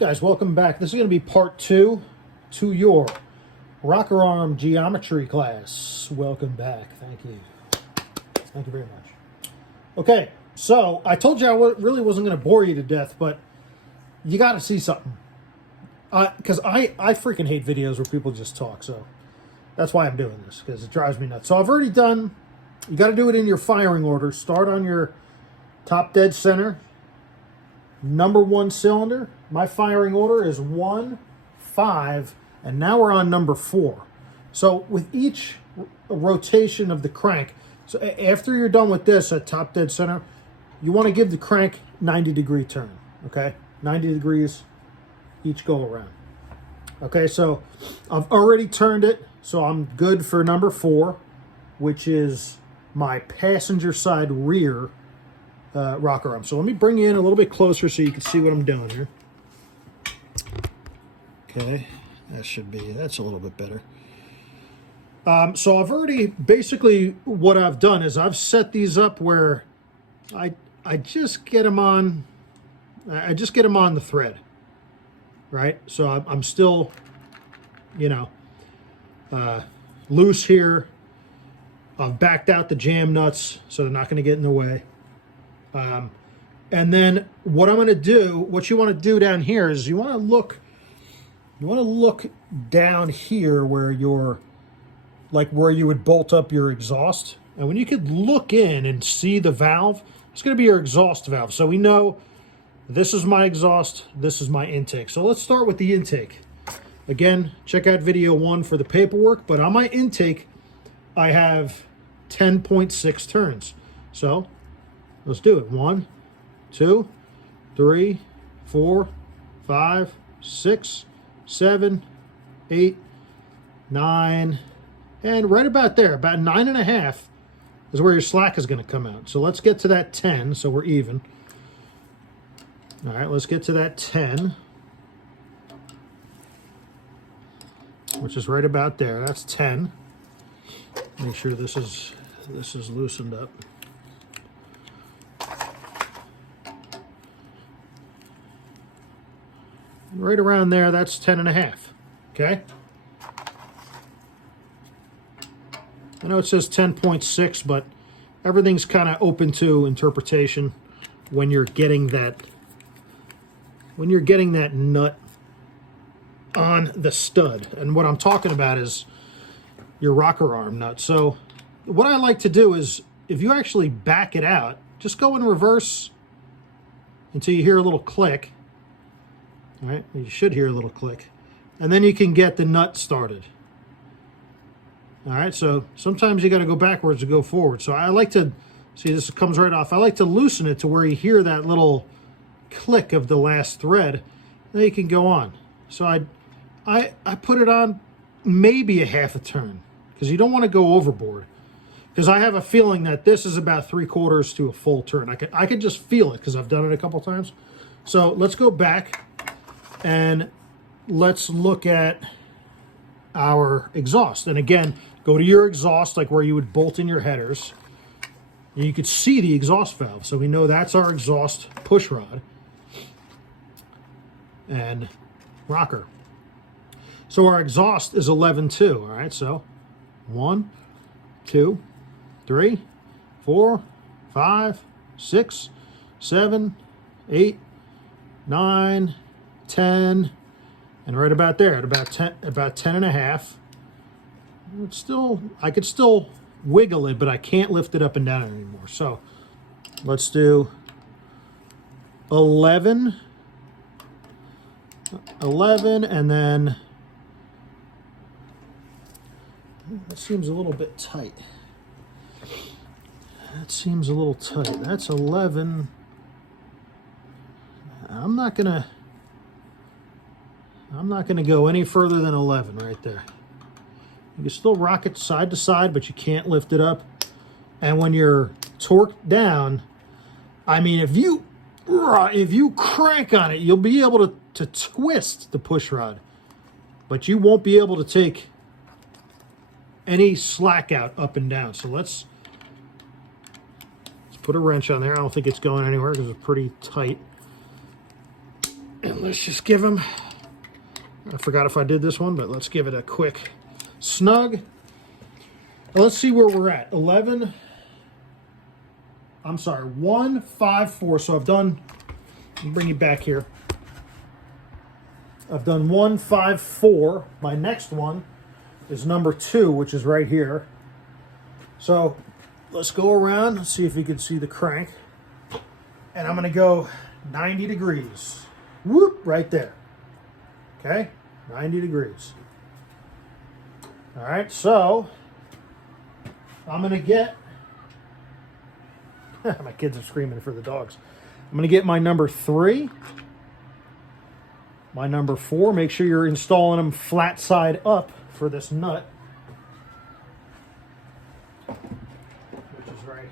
Guys, welcome back. This is going to be part 2 to your rocker arm geometry class. Welcome back. Thank you. Thank you very much. Okay, so I told you I really wasn't going to bore you to death, but you got to see something. Because I freaking hate videos where people just talk, so that's why I'm doing this, because it drives me nuts. So I've already done, you got to do it in your firing order. Start on your top dead center, number 1 cylinder. My firing order is 1, 5, and now we're on number 4. So with each rotation of the crank, so after you're done with this at top dead center, you want to give the crank 90-degree turn, okay? 90 degrees each go around. Okay, so I've already turned it, so I'm good for number 4, which is my passenger side rear rocker arm. So let me bring you in a little bit closer so you can see what I'm doing here. Okay, that's a little bit better. So I've already, basically what I've done is I've set these up where I just get them on, the thread, right? So I'm still, loose here. I've backed out the jam nuts so they're not going to get in the way. And then what I'm going to do, what you want to do down here is you want to look down here where you're, like where you would bolt up your exhaust. And when you could look in and see the valve, it's going to be your exhaust valve. So we know this is my exhaust, this is my intake. So let's start with the intake. Again, check out video 1 for the paperwork, but on my intake, I have 10.6 turns. So let's do it. 1, 2, 3, 4, 5, 6, 7, 8, 9, and right about there, about 9.5 is where your slack is going to come out. So let's get to that 10, so we're even. All right, let's get to that 10, which is right about there. That's 10. Make sure this is loosened up. Right around there, that's 10.5, okay? I know it says 10.6, but everything's kind of open to interpretation when you're getting that nut on the stud. And what I'm talking about is your rocker arm nut. So what I like to do is, if you actually back it out, just go in reverse until you hear a little click. All right, you should hear a little click. And then you can get the nut started. All right, so sometimes you got to go backwards to go forward. So I like to, see this comes right off. I like to loosen it to where you hear that little click of the last thread. Then you can go on. So I put it on maybe a half a turn, because you don't want to go overboard. Because I have a feeling that this is about 3/4 to a full turn. I could just feel it because I've done it a couple times. So let's go back and let's look at our exhaust. And again, go to your exhaust, like where you would bolt in your headers. And you could see the exhaust valve. So we know that's our exhaust push rod and rocker. So our exhaust is 11.2, all right? So 1, 2, 3, 4, 5, 6, 7, 8, 9, 10, and right about there at about 10.5. It's still, I could still wiggle it, but I can't lift it up and down anymore. So let's do 11, and then that seems a little bit tight. That seems a little tight. That's 11. I'm not gonna go any further than 11 right there. You can still rock it side to side, but you can't lift it up. And when you're torqued down, I mean, if you crank on it, you'll be able to twist the push rod, but you won't be able to take any slack out up and down. So let's put a wrench on there. I don't think it's going anywhere because it's pretty tight. And let's just give them, I forgot if I did this one, but let's give it a quick snug. Now let's see where we're at. 154. So I've done, let me bring you back here. I've done 154. My next one is number 2, which is right here. So let's go around and see if you can see the crank. And I'm going to go 90 degrees. Whoop, right there. Okay, 90 degrees. All right, so I'm going to get, my kids are screaming for the dogs. I'm going to get my number 3, my number 4. Make sure you're installing them flat side up for this nut, which is right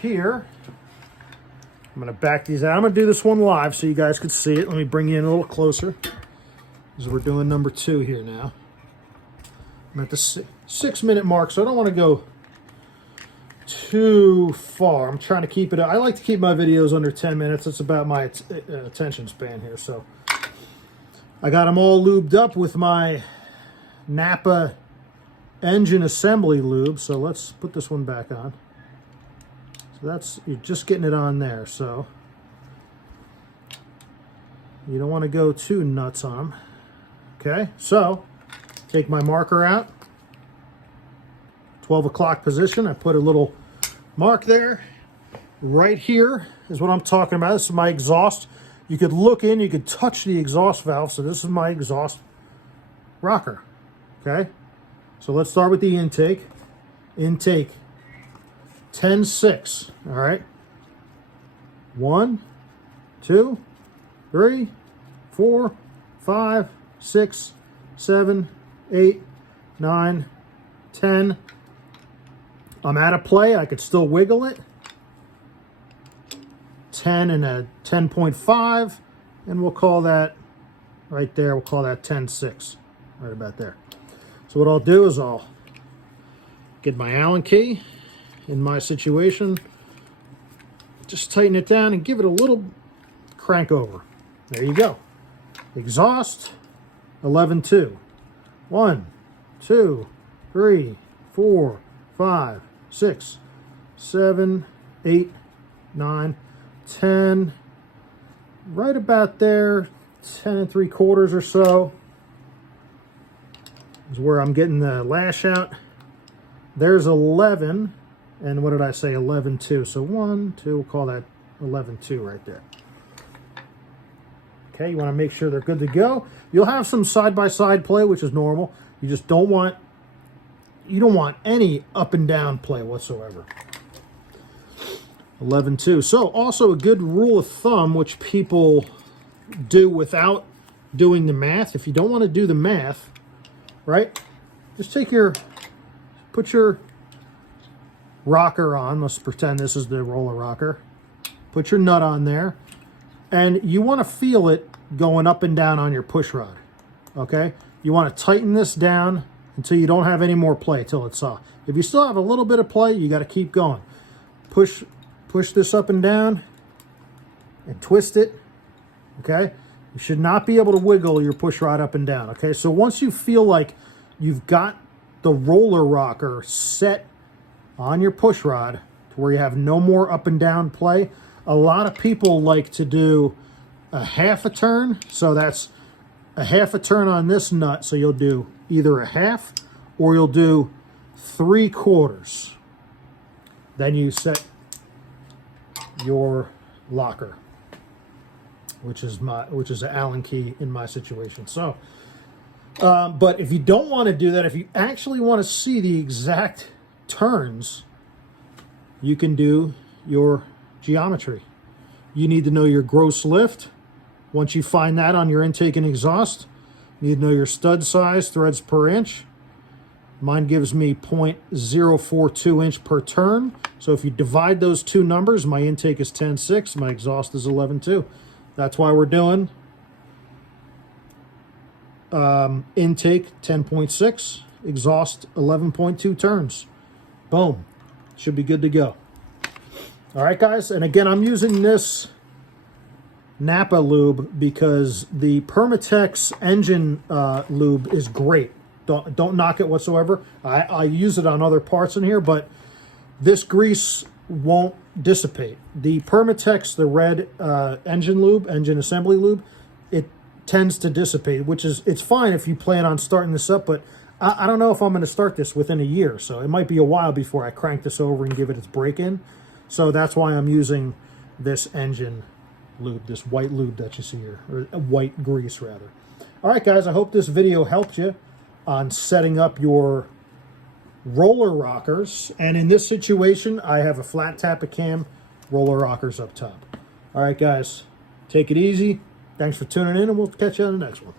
here. I'm going to back these out. I'm going to do this one live so you guys can see it. Let me bring you in a little closer, because we're doing number 2 here now. I'm at the 6-minute mark, so I don't want to go too far. I'm trying to keep it, I like to keep my videos under 10 minutes. That's about my attention span here. So I got them all lubed up with my Napa engine assembly lube. So let's put this one back on. So that's, you're just getting it on there. So you don't want to go too nuts on them. Okay, so take my marker out. 12 o'clock position. I put a little mark there. Right here is what I'm talking about. This is my exhaust. You could look in, you could touch the exhaust valve. So this is my exhaust rocker. Okay, so let's start with the intake. Intake 10-6. All right, 1, 2, 3, 4, 5, 6, 7, 8, 9, 10. I'm out of play. I could still wiggle it. 10 and a 10.5, and we'll call that right there. We'll call that 10-6, right about there. So what I'll do is I'll get my Allen key in my situation, just tighten it down and give it a little crank over. There you go. Exhaust 11-2. 1, 2, 3, 4, 5, 6, 7, 8, 9, 10. Right about there, 10 3/4 or so is where I'm getting the lash out. There's 11, and what did I say? 11-2. So 1, 2, we'll call that 11-2 right there. Okay, you want to make sure they're good to go. You'll have some side-by-side play, which is normal. You just don't want, you don't want any up and down play whatsoever. 11-2. So also a good rule of thumb, which people do without doing the math. If you don't want to do the math, right, just take your, put your rocker on. Let's pretend this is the roller rocker. Put your nut on there, and you want to feel it going up and down on your push rod. Okay, you want to tighten this down until you don't have any more play, till it's soft. If you still have a little bit of play, you got to keep going. Push this up and down and twist it. Okay, you should not be able to wiggle your push rod up and down. Okay, so once you feel like you've got the roller rocker set on your push rod to where you have no more up and down play, a lot of people like to do a half a turn. So that's a half a turn on this nut. So you'll do either a half or you'll do 3/4. Then you set your locker, which is an Allen key in my situation. So but if you don't want to do that, if you actually want to see the exact turns, you can do your geometry. You need to know your gross lift. Once you find that on your intake and exhaust, you need to know your stud size, threads per inch. Mine gives me 0.042 inch per turn. So if you divide those two numbers, my intake is 10.6, my exhaust is 11.2. That's why we're doing intake 10.6, exhaust 11.2 turns. Boom. Should be good to go. All right, guys. And again, I'm using this Napa lube because the Permatex engine lube is great. Don't knock it whatsoever. I use it on other parts in here, but this grease won't dissipate. The Permatex, the red engine lube, engine assembly lube, it tends to dissipate, which is, it's fine if you plan on starting this up, but I don't know if I'm going to start this within a year, so it might be a while before I crank this over and give it its break-in. So that's why I'm using this engine lube, this white lube that you see here, or white grease rather. All right, guys, I hope this video helped you on setting up your roller rockers. And in this situation, I have a flat Tapicam roller rockers up top. All right, guys, take it easy. Thanks for tuning in, and we'll catch you on the next one.